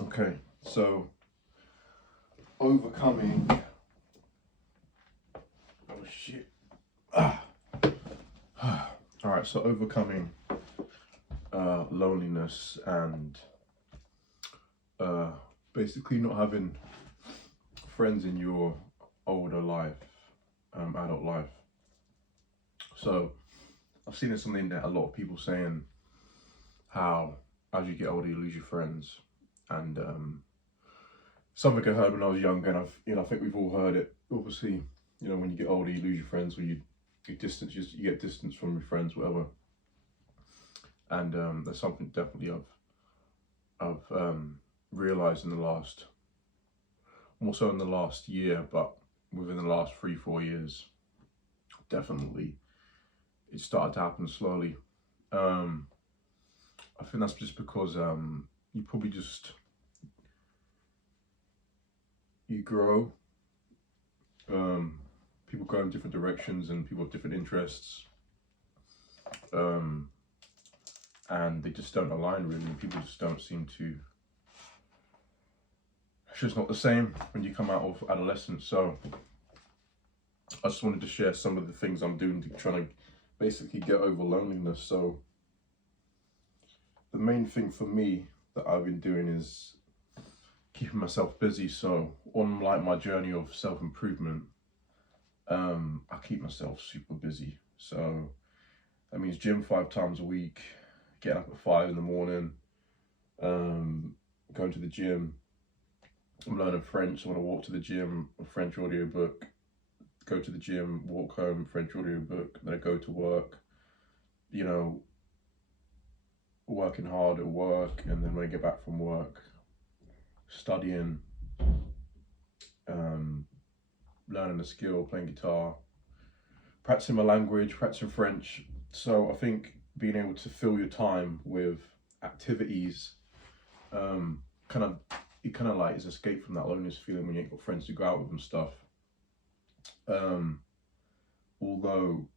Okay, so overcoming. Oh shit. Ah. All right, so overcoming loneliness and uh, basically not having friends in your older life, adult life. So I've seen this on the internet. A lot of people saying how as you get older you lose your friends, and something I heard when I was younger, and I think we've all heard it. Obviously, when you get older, you lose your friends, or you distance, you get distance from your friends, whatever. And there's something definitely I've realised in the last, more so in the last year, but within the last 3-4 years, definitely it started to happen slowly. Um, I think that's just because you probably just you grow. Um, People go in different directions, and people have different interests, and they just don't align really. People just don't seem to. It's just not the same when you come out of adolescence. So I just wanted to share some of the things I'm doing to try to basically get over loneliness. So the main thing for me that I've been doing is keeping myself busy. So on like my journey of self-improvement, I keep myself super busy. So that means gym 5 times a week, getting up at 5 in the morning, going to the gym. I'm learning French. I want to walk to the gym, a French audiobook, go to the gym, walk home, French audiobook, then I go to work, you know, working hard at work, and then when I get back from work, studying, um, learning a skill, playing guitar, practicing my language, practicing French. So I think being able to fill your time with activities, kind of it kind of like is escape from that loneliness feeling when you ain't got friends to go out with and stuff. Um, Although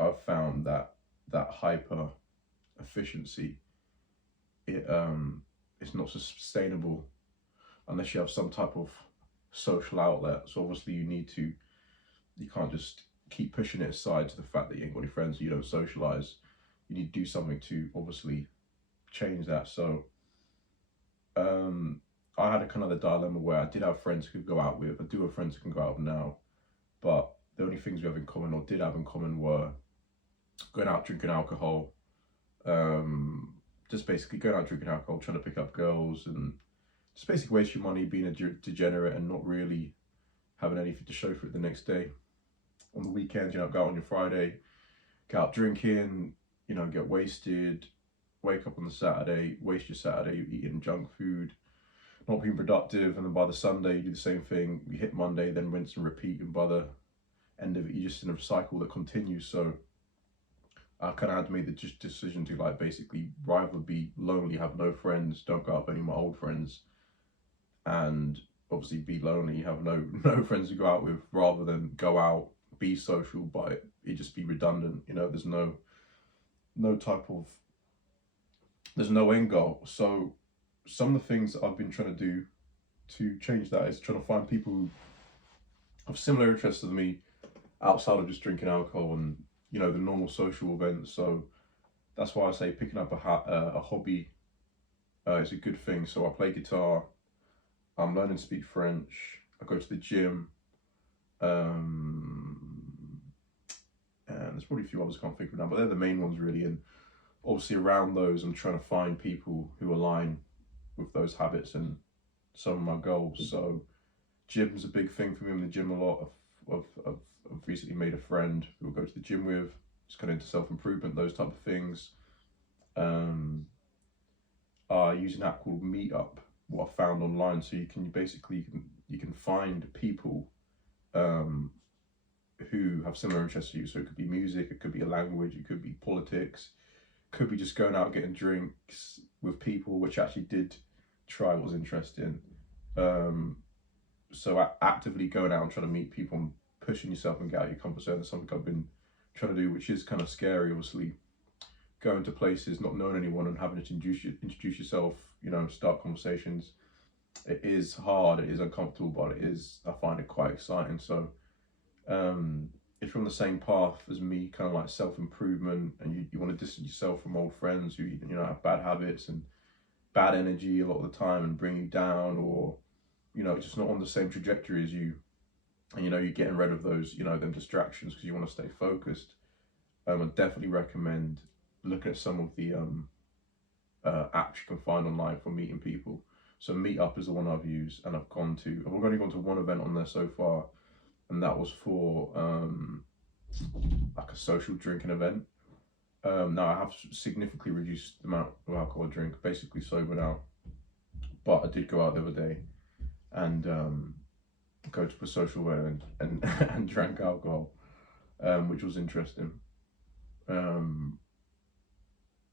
I've found that hyper efficiency, it's not sustainable unless you have some type of social outlet. So obviously you can't just keep pushing it aside to the fact that you ain't got any friends, or you don't socialize. You need to do something to obviously change that. So I had a kind of the dilemma where I did have friends who could go out with. I do have friends who can go out with now, but the only things we have in common, or did have in common, were going out drinking alcohol, um, just basically going out drinking alcohol, trying to pick up girls, and just basically waste your money, being a degenerate, and not really having anything to show for it the next day. On the weekends, go out on your Friday, get out drinking, get wasted, wake up on the Saturday, waste your Saturday eating junk food, not being productive, and then by the Sunday you do the same thing. You hit Monday, then rinse and repeat, and by the end of it you're just in a cycle that continues. So I kind of had to make the decision to like basically rather be lonely, have no friends, don't go out with any of my old friends, and obviously be lonely, have no no friends to go out with, rather than go out, be social, but it just be redundant. There's no type of there's no end goal. So some of the things that I've been trying to do to change that is trying to find people who have similar interests as me outside of just drinking alcohol and the normal social events. So that's why I say picking up a hobby is a good thing. So I play guitar, I'm learning to speak French, I go to the gym, and there's probably a few others I can't think of now, but they're the main ones really. And obviously around those I'm trying to find people who align with those habits and some of my goals. So gym's a big thing for me. I'm in the gym a lot. I've recently made a friend who I go to the gym with. Just kind of into self-improvement, those type of things. I use an app called Meetup, what I found online. So you can find people who have similar interests to you. So it could be music, it could be a language, it could be politics, could be just going out getting drinks with people which actually did try what was interesting. So actively going out and trying to meet people and pushing yourself and get out of your comfort zone is something I've been trying to do, which is kind of scary. Obviously, going to places, not knowing anyone, and having to introduce yourself start conversations. It is hard, it is uncomfortable, but I find it quite exciting. So if you're on the same path as me, kind of like self-improvement, and you want to distance yourself from old friends who have bad habits and bad energy a lot of the time and bring you down, or just not on the same trajectory as you, and you're getting rid of those them distractions because you want to stay focused, I definitely recommend looking at some of the apps you can find online for meeting people. So Meetup is the one I've used, and I've only gone to one event on there so far, and that was for like a social drinking event. Now I have significantly reduced the amount of alcohol I drink, basically sober now. But I did go out the other day and go to a social event and and drank alcohol, which was interesting.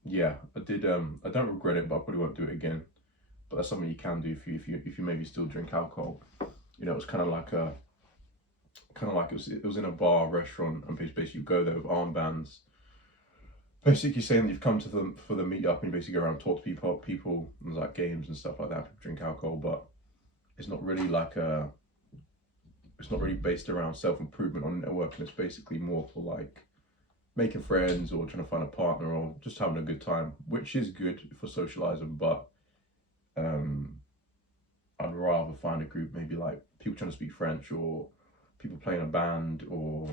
Yeah, I did. I don't regret it, but I probably won't do it again. But that's something you can do if you maybe still drink alcohol. It was kind of like it was in a bar restaurant, and basically you go there with armbands, basically saying that you've come to them for the meetup, and you basically go around and talk to people, and there's like games and stuff like that, people drink alcohol, but it's not really it's not really based around self-improvement on networking. It's basically more for like making friends or trying to find a partner or just having a good time, which is good for socializing, but I'd rather find a group, maybe like people trying to speak French, or people playing a band, or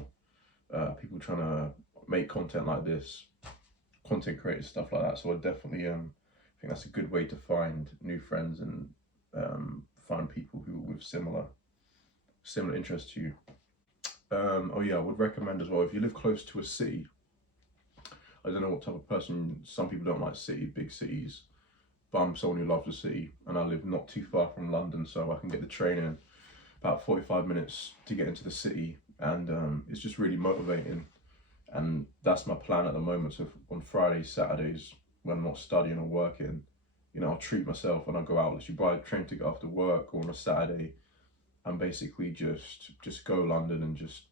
people trying to make content like this, content creators, stuff like that. So I definitely think that's a good way to find new friends and find people who with similar interests to you. Oh yeah, I would recommend as well, if you live close to a city. I don't know what type of person, some people don't like big cities, but I'm someone who loves the city, and I live not too far from London, so I can get the train in about 45 minutes to get into the city, and it's just really motivating. And that's my plan at the moment. So on Fridays, Saturdays, when I'm not studying or working, I'll treat myself and I'll go out, literally buy a train ticket after work, or on a Saturday, and basically just go London, and just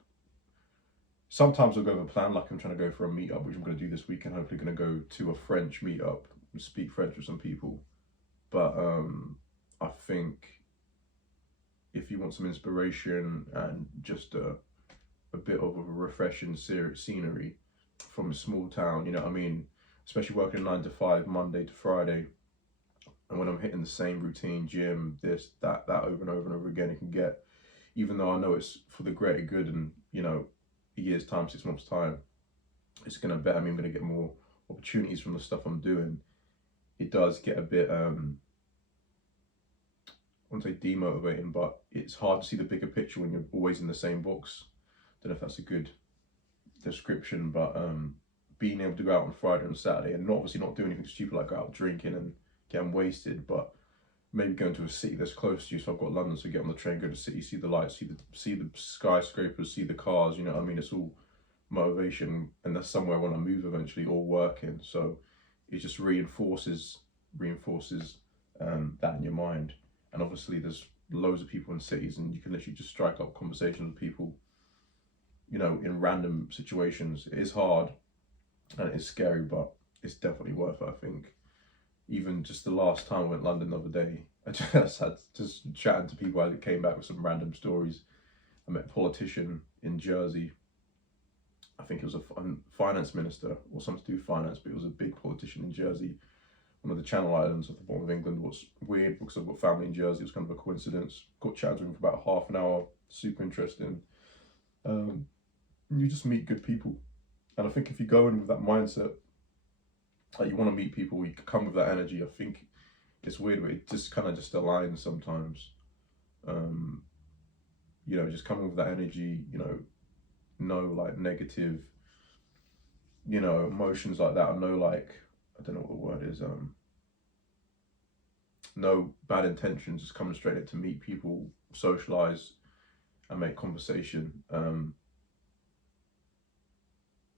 sometimes I'll go with a plan, like I'm trying to go for a meetup, which I'm going to do this weekend. Hopefully going to go to a French meetup and speak French with some people. But I think if you want some inspiration and just a bit of a refreshing scenery from a small town, especially working 9 to 5, Monday to Friday, and when I'm hitting the same routine, gym, this, that over and over and over again, it can get, even though I know it's for the greater good, and a year's time, 6 months time, it's going to better me, I'm going to get more opportunities from the stuff I'm doing. It does get a bit, I wouldn't say demotivating, but it's hard to see the bigger picture when you're always in the same box. Don't know if that's a good description, but being able to go out on Friday and Saturday, and obviously not do anything stupid like go out drinking and getting wasted, but maybe going to a city that's close to you. So I've got London, so get on the train, go to the city, see the lights, see the skyscrapers, see the cars. It's all motivation, and that's somewhere I want to move eventually, or working. So it just reinforces that in your mind. And obviously there's loads of people in cities, and you can literally just strike up conversations with people, in random situations. It is hard and it is scary, but it's definitely worth it, I think. Even just the last time I went to London the other day, I just had chatting to people. I came back with some random stories. I met a politician in Jersey. I think it was a finance minister or something to do with finance, but it was a big politician in Jersey, one of the Channel Islands of the bottom of England. What's weird, because I've got family in Jersey, it was kind of a coincidence. Got chatting to him for about half an hour, super interesting. You just meet good people. And I think if you go in with that mindset, like you want to meet people, you come with that energy, I think it's weird, but it just kind of just aligns sometimes. Just coming with that energy, no like negative, emotions like that, or no like, I don't know what the word is, no bad intentions, just coming straight in to meet people, socialize and make conversation.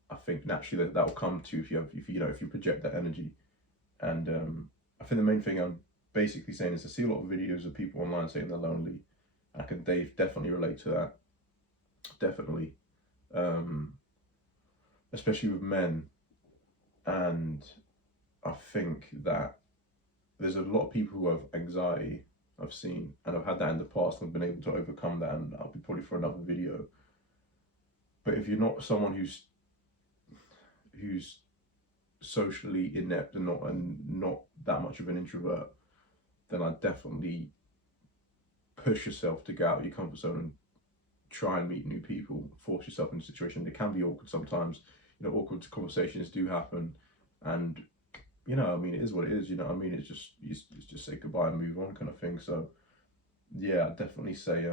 I think naturally that will come to you if you project that energy. And I think the main thing I'm basically saying is, I see a lot of videos of people online saying they're lonely. I can definitely relate to that. Definitely. Especially with men. And I think that there's a lot of people who have anxiety I've seen, and I've had that in the past and I've been able to overcome that, and I'll be probably for another video. But if you're not someone who's socially inept and not that much of an introvert, then I definitely push yourself to get out of your comfort zone and try and meet new people, force yourself into a situation. It can be awkward sometimes, awkward conversations do happen, and I mean, it is what it is, it's just say goodbye and move on kind of thing. So yeah, I'd definitely say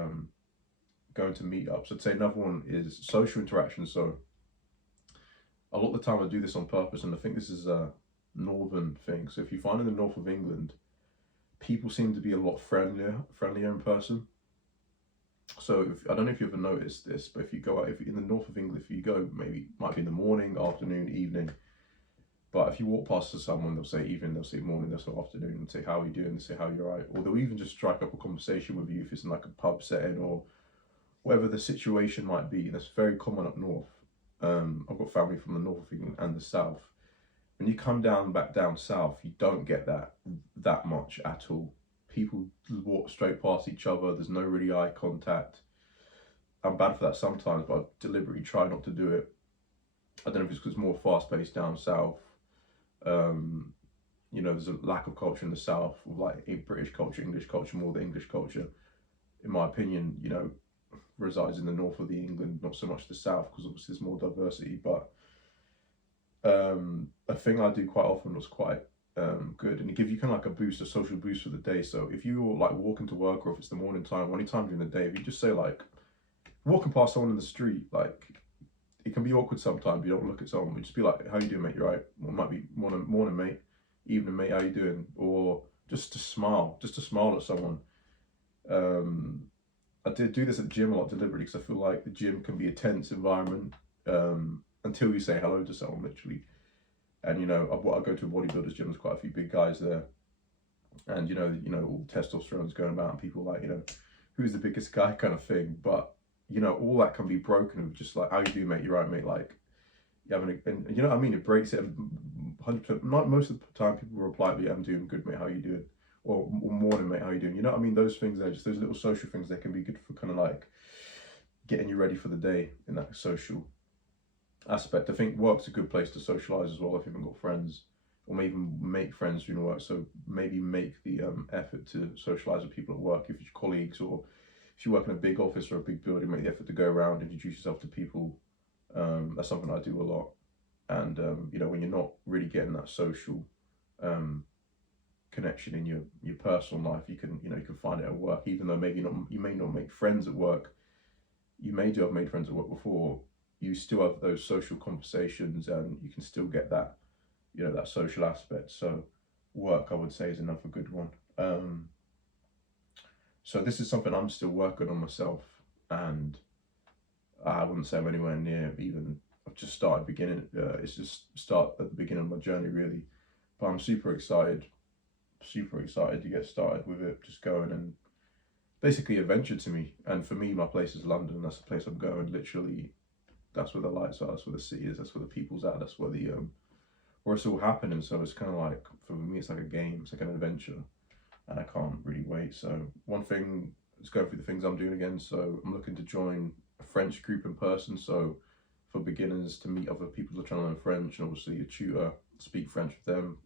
going to meetups. I'd say another one is social interaction. So a lot of the time I do this on purpose, and I think this is a northern thing. So if you find in the north of England, people seem to be a lot friendlier in person. So I don't know if you ever noticed this, but if you go out, if in the north of England, if you go, maybe might be in the morning, afternoon, evening, but if you walk past to someone, they'll say evening, they'll say morning, they'll say afternoon, and say how are you doing, and say how you're right, or they'll even just strike up a conversation with you if it's in like a pub setting or whatever the situation might be. And that's very common up north. I've got family from the north of England and the south. When you come back down south, you don't get that much at all. People walk straight past each other. There's no really eye contact. I'm bad for that sometimes, but I deliberately try not to do it. I don't know if it's because it's more fast-paced down south. There's a lack of culture in the south, like British culture, English culture, more the English culture, in my opinion, resides in the north of the England, not so much the south, because obviously there's more diversity. But a thing I do quite often was quite good, and it gives you kind of like a social boost for the day. So if you're like walking to work, or if it's the morning time, or any time during the day, if you just say like, walking past someone in the street, like, it can be awkward sometimes. You don't look at someone, but just be like, how you doing, mate? You right? Well, it might be morning, mate. Evening, mate. How you doing? Or just to smile at someone. I did do this at the gym a lot deliberately, because I feel like the gym can be a tense environment until you say hello to someone, literally. And I go to a bodybuilders gym. There's quite a few big guys there, and all the testosterone's going about, and people like, who's the biggest guy kind of thing. But all that can be broken with just like, how you do, mate? You're right, mate. Like, you having and you know what I mean? It breaks it 100%. Not most of the time people reply, yeah, I'm doing good, mate. How you doing? Or morning, mate. How you doing? You know what I mean? Those things, they're just those little social things. They can be good for kind of like getting you ready for the day in that social aspect. I think work's a good place to socialize as well if you haven't got friends, or maybe make friends during work. So maybe make the effort to socialize with people at work, if it's your colleagues, or if you work in a big office or a big building, make the effort to go around, introduce yourself to people. That's something I do a lot. And when you're not really getting that social connection in your personal life, you can find it at work. Even though you may not make friends at work, you may have made friends at work before. You still have those social conversations, and you can still get that that social aspect. So work, I would say, is another good one. So this is something I'm still working on myself, and I wouldn't say I'm anywhere near even. I've just started beginning. It's just start at the beginning of my journey, really. But I'm super excited to get started with it. Just going and basically a venture to me. And for me, my place is London. That's the place I'm going. Literally, that's where the lights are. That's where the city is. That's where the people's at. That's where where it's all happening. So it's kind of like, for me, it's like a game. It's like an adventure, and I can't really wait. So one thing is going through the things I'm doing again. So I'm looking to join a French group in person. So for beginners, to meet other people that are trying to learn French, and obviously a tutor, speak French with them.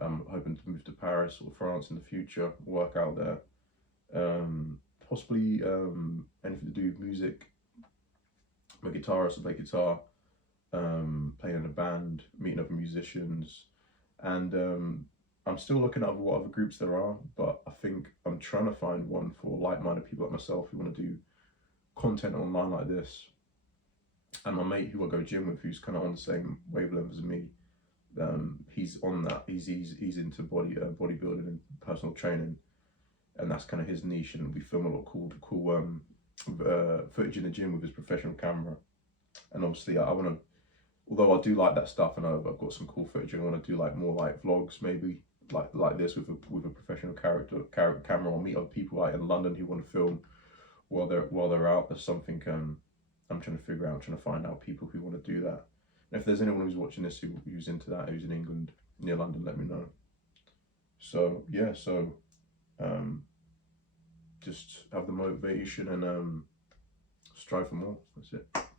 I'm hoping to move to Paris or France in the future, work out there. Possibly anything to do with music. I'm a guitarist, I play guitar, playing in a band, meeting other musicians, and I'm still looking at what other groups there are, but I think I'm trying to find one for like-minded people like myself who want to do content online like this. And my mate who I go gym with, who's kind of on the same wavelength as me, he's on that. He's into bodybuilding and personal training, and that's kind of his niche. And we film a lot of cool footage in the gym with his professional camera. And obviously, I want to, although I do like that stuff, and I've got some cool footage, I want to do like more like vlogs, maybe like this with a professional camera, or meet other people out in London who want to film while they're out. There's something I'm trying to figure out. I'm trying to find out people who want to do that. And if there's anyone who's watching this who's into that, who's in England, near London, let me know. So yeah, so just have the motivation and strive for more. That's it.